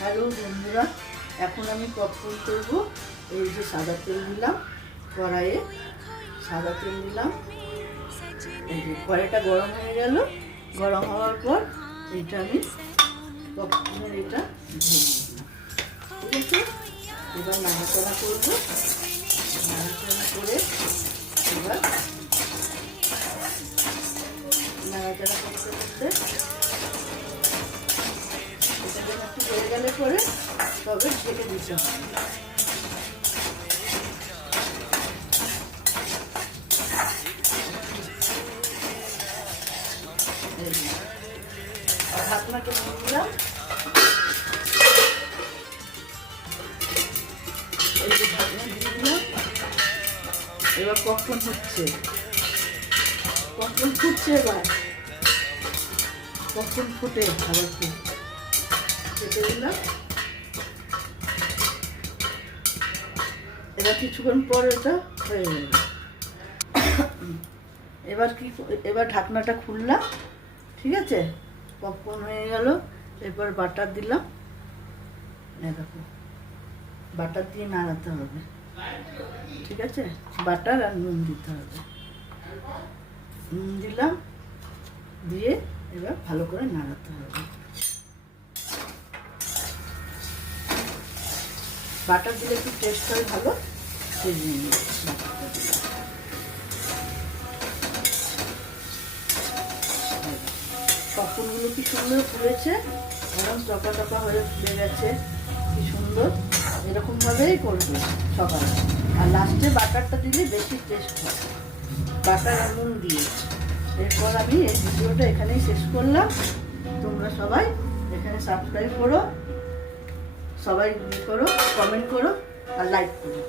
Hello বন্ধুরা, এখন আমি পপকর্ন করবো। এই যে সাদা তেল দিলাম কড়াইয়ে, সাদা তেল দিলাম। এই যে কড়াইটা গরম হয়ে গেল। গরম হওয়ার পর এটা আমি পপকর্নের এটা ঢেলে দিলাম। ঠিক আছে, এবার নাড়াচাড়া করবো। নাড়াচাড়া করে এবার নাড়াচাড়া করতে করতে এটা যেন একটু হয়ে গেলে পরে তবে ঢেকে দিতে হবে। ঢাকনাকে দিয়ে দিলাম। এই যে ঢাকনা দিয়ে দিলাম। এবার পপকর্ন হচ্ছে, পপকর্ন ফুটছে। এবার পপকর্ন ফুটে আবার কেটে দিলাম। এবার কিছুক্ষণ পর এটা হয়ে যাবে। এবার ঢাকনাটা খুললাম। ঠিক আছে, পপকর্ন হয়ে গেল। এরপর বাটার দিলাম। দেখো, বাটার দিয়ে নাড়াতে হবে। ঠিক আছে, বাটার আর নুন দিতে হবে। নুন দিলাম, দিয়ে এবার ভালো করে নাড়াতে হবে। বাটার দিলে একটু টেস্ট হয় ভালো, সেই জন্য বাটারটা দিলাম। পপকর্নগুলো কি সুন্দর ফুলেছে, একদম চকা চকা হয়ে ফুলে গেছে, কি সুন্দর। এরকমভাবেই করবে সকালে। আর লাস্টে বাটারটা দিলে বেশি টেস্ট হয়, বাটার আর নুন দিয়ে। এরপর আমি এই ভিডিওটা এখানেই শেষ করলাম। তোমরা সবাই এখানে সাবস্ক্রাইব করো, সবাই করো, কমেন্ট করো আর লাইক করো।